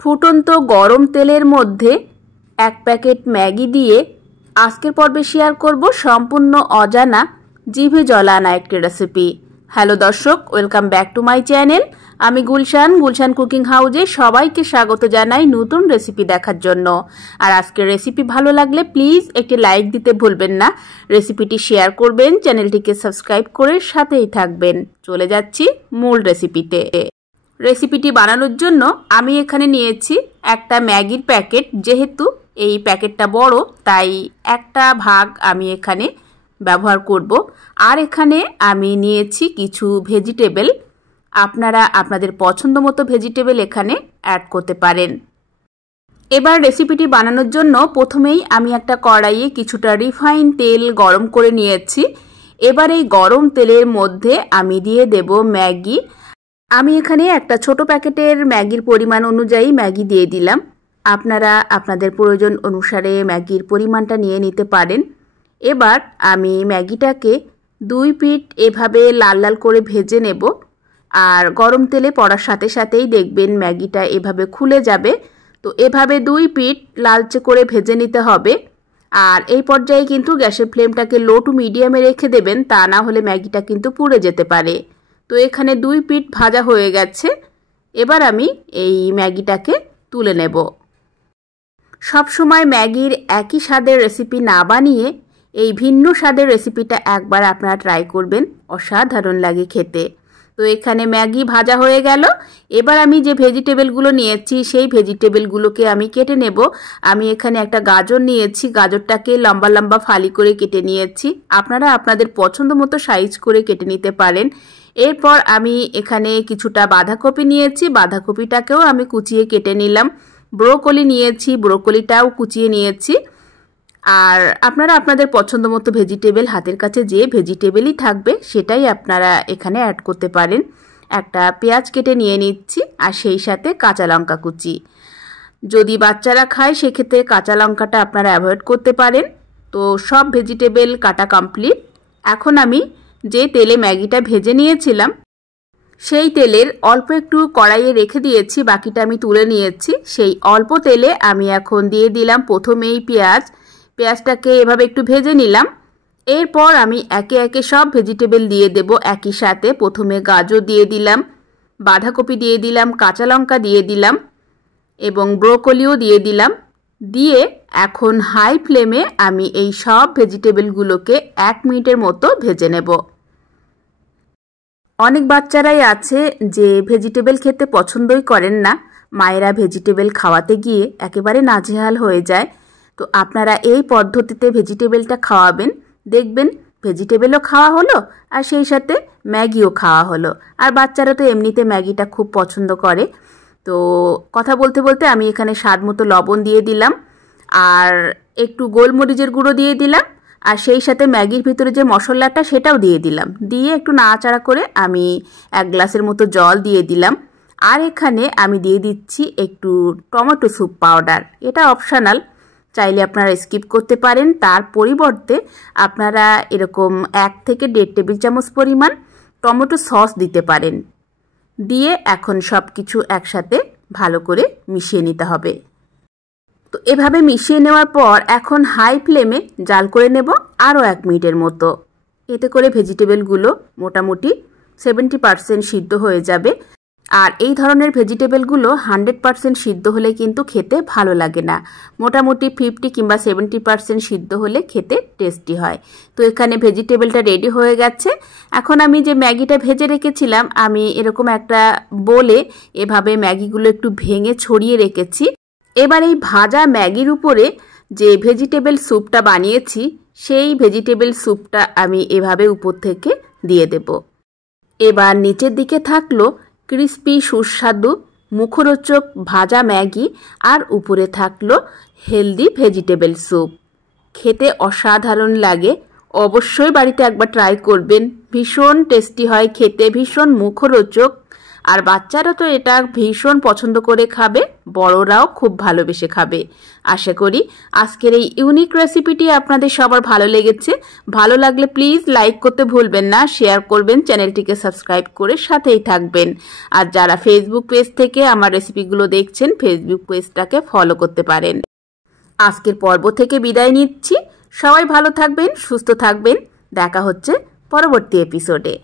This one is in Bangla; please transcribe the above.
ফুটন্ত গরম তেলের মধ্যে এক প্যাকেট ম্যাগি দিয়ে আজকের পর্বে শেয়ার করব সম্পূর্ণ অজানা জিভে জল আনা একটি রেসিপি। হ্যালো দর্শক, welcome back to my channel. আমি গুলশান কুকিং হাউজে সবাইকে স্বাগত জানাই নতুন রেসিপি দেখার জন্য। আর আজকের রেসিপি ভালো লাগলে প্লিজ একটি লাইক দিতে ভুলবেন না, রেসিপিটি শেয়ার করবেন, চ্যানেলটিকে সাবস্ক্রাইব করে সাথেই থাকবেন। চলে যাচ্ছি মূল রেসিপিতে। রেসিপিটি বানানোর জন্য আমি এখানে নিয়েছি একটা ম্যাগির প্যাকেট। যেহেতু এই প্যাকেটটা বড় তাই একটা ভাগ আমি এখানে ব্যবহার করব। আর এখানে আমি নিয়েছি কিছু ভেজিটেবল। আপনারা আপনাদের পছন্দ মতো ভেজিটেবল এখানে অ্যাড করতে পারেন। এবার রেসিপিটি বানানোর জন্য প্রথমেই আমি একটা কড়াইয়ে কিছুটা রিফাইন তেল গরম করে নিয়েছি। এবার এই গরম তেলের মধ্যে আমি দিয়ে দেব ম্যাগি। আমি এখানে একটা ছোট প্যাকেটের ম্যাগির পরিমাণ অনুযায়ী ম্যাগি দিয়ে দিলাম। আপনারা আপনাদের প্রয়োজন অনুসারে ম্যাগির পরিমাণটা নিয়ে নিতে পারেন। এবার আমি ম্যাগিটাকে 2 পিঠ এভাবে লাল লাল করে ভেজে নেব। আর গরম তেলে পড়ার সাথে সাথেই দেখবেন ম্যাগিটা এভাবে খুলে যাবে। তো এভাবে 2 পিঠ লালচে করে ভেজে নিতে হবে। আর এই পর্যায়ে কিন্তু গ্যাসের ফ্লেমটাকে লো টু মিডিয়ামে রেখে দেবেন, তা না হলে ম্যাগিটা কিন্তু পুড়ে যেতে পারে। তো এখানে 2 পিঠ ভাজা হয়ে গেছে। এবার আমি এই ম্যাগিটাকে তুলে নেব। সবসময় ম্যাগির একই স্বাদের রেসিপি না বানিয়ে এই ভিন্ন স্বাদের রেসিপিটা একবার আপনারা ট্রাই করবেন, অসাধারণ লাগে খেতে। তো এখানে ম্যাগি ভাজা হয়ে গেল। এবার আমি যে ভেজিটেবলগুলো নিয়েছি সেই ভেজিটেবলগুলোকে আমি কেটে নেব। আমি এখানে একটা গাজর নিয়েছি, গাজরটাকে লম্বা লম্বা ফালি করে কেটে নিয়েছি। আপনারা আপনাদের পছন্দ মতো সাইজ করে কেটে নিতে পারেন। এরপর আমি এখানে কিছুটা বাঁধাকপি নিয়েছি, বাঁধাকপিটাকেও আমি কুচিয়ে কেটে নিলাম। ব্রোকলি নিয়েছি, ব্রোকলিটাও কুচিয়ে নিয়েছি। আর আপনারা আপনাদের পছন্দ মতো ভেজিটেবল, হাতের কাছে যে ভেজিটেবলই থাকবে সেটাই আপনারা এখানে অ্যাড করতে পারেন। একটা পেঁয়াজ কেটে নিয়ে নিচ্ছি, আর সেই সাথে কাঁচা লঙ্কা কুচি। যদি বাচ্চারা খায় সেক্ষেত্রে কাঁচা লঙ্কাটা আপনারা অ্যাভয়েড করতে পারেন। তো সব ভেজিটেবল কাটা কমপ্লিট। এখন আমি যে তেলে ম্যাগিটা ভেজে নিয়েছিলাম সেই তেলের অল্প একটু কড়াইয়ে রেখে দিয়েছি, বাকিটা আমি তুলে নিয়েছি। সেই অল্প তেলে আমি এখন দিয়ে দিলাম প্রথমেই পেঁয়াজটাকে এভাবে একটু ভেজে নিলাম। এরপর আমি একে একে সব ভেজিটেবল দিয়ে দেব একই সাথে। প্রথমে গাজর দিয়ে দিলাম, বাঁধাকপি দিয়ে দিলাম, কাঁচা লঙ্কা দিয়ে দিলাম এবং ব্রোকলিও দিয়ে দিলাম। দিয়ে এখন হাই ফ্লেমে আমি এই সব ভেজিটেবলগুলোকে 1 মিনিটের মতো ভেজে নেব। অনেক বাচ্চারাই আছে যে ভেজিটেবল খেতে পছন্দই করেন না। মায়েরা ভেজিটেবল খাওয়াতে গিয়ে একেবারে নাজেহাল হয়ে যায়। তো আপনারা এই পদ্ধতিতে ভেজিটেবলটা খাওয়াবেন, দেখবেন ভেজিটেবলও খাওয়া হলো আর সেই সাথে ম্যাগিও খাওয়া হলো। আর বাচ্চারা তো এমনিতে ম্যাগিটা খুব পছন্দ করে। তো কথা বলতে বলতে আমি এখানে স্বাদ মতো লবণ দিয়ে দিলাম, আর একটু গোলমরিচের গুঁড়ো দিয়ে দিলাম, আর সেই সাথে ম্যাগির ভিতরে যে মশলাটা সেটাও দিয়ে দিলাম। দিয়ে একটু নাড়াচাড়া করে আমি 1 গ্লাসের মতো জল দিয়ে দিলাম। আর এখানে আমি দিয়ে দিচ্ছি একটু টমেটো স্যুপ পাউডার। এটা অপশনাল, চাইলে আপনারা স্কিপ করতে পারেন। তার পরিবর্তে আপনারা এরকম 1 থেকে 1.5 টেবিল চামচ পরিমাণ টমেটো সস দিতে পারেন। দিয়ে এখন সব কিছু একসাথে ভালো করে মিশিয়ে নিতে হবে। তো এভাবে মিশিয়ে নেওয়ার পর এখন হাই ফ্লেমে জাল করে নেব আরও 1 মিনিটের মতো। এতে করে ভেজিটেবলগুলো মোটামুটি 70% সিদ্ধ হয়ে যাবে। আর এই ধরনের ভেজিটেবলগুলো 100% সিদ্ধ হলে কিন্তু খেতে ভালো লাগে না। মোটামুটি 50 কিংবা 70% সিদ্ধ হলে খেতে টেস্টি হয়। তো এখানে ভেজিটেবলটা রেডি হয়ে গেছে। এখন আমি যে ম্যাগিটা ভেজে রেখেছিলাম, আমি এরকম একটা বলে এভাবে ম্যাগিগুলো একটু ভেঙে ছড়িয়ে রেখেছি। এবার এই ভাজা ম্যাগির উপরে যে ভেজিটেবল স্যুপটা বানিয়েছি সেই ভেজিটেবল স্যুপটা আমি এভাবে উপর থেকে দিয়ে দেব। এবার নিচের দিকে থাকলো ক্রিস্পি সুস্বাদু মুখরোচক ভাজা ম্যাগি, আর উপরে থাকলো হেলদি ভেজিটেবল স্যুপ। খেতে অসাধারণ লাগে, অবশ্যই বাড়িতে একবার ট্রাই করবেন। ভীষণ টেস্টি হয় খেতে, ভীষণ মুখরোচক। আর বাচ্চারা তো এটা ভীষণ পছন্দ করে খাবে, বড়রাও খুব ভালোবেসে খাবে। আশা করি আজকের এই ইউনিক রেসিপিটি আপনাদের সবার ভালো লেগেছে। ভালো লাগলে প্লিজ লাইক করতে ভুলবেন না, শেয়ার করবেন, চ্যানেলটিকে সাবস্ক্রাইব করে সাথেই থাকবেন। আর যারা ফেসবুক পেজ থেকে আমার রেসিপিগুলো দেখছেন, ফেসবুক পেজটাকে ফলো করতে পারেন। আজকের পর্ব থেকে বিদায় নিচ্ছি। সবাই ভালো থাকবেন, সুস্থ থাকবেন। দেখা হচ্ছে পরবর্তী এপিসোডে।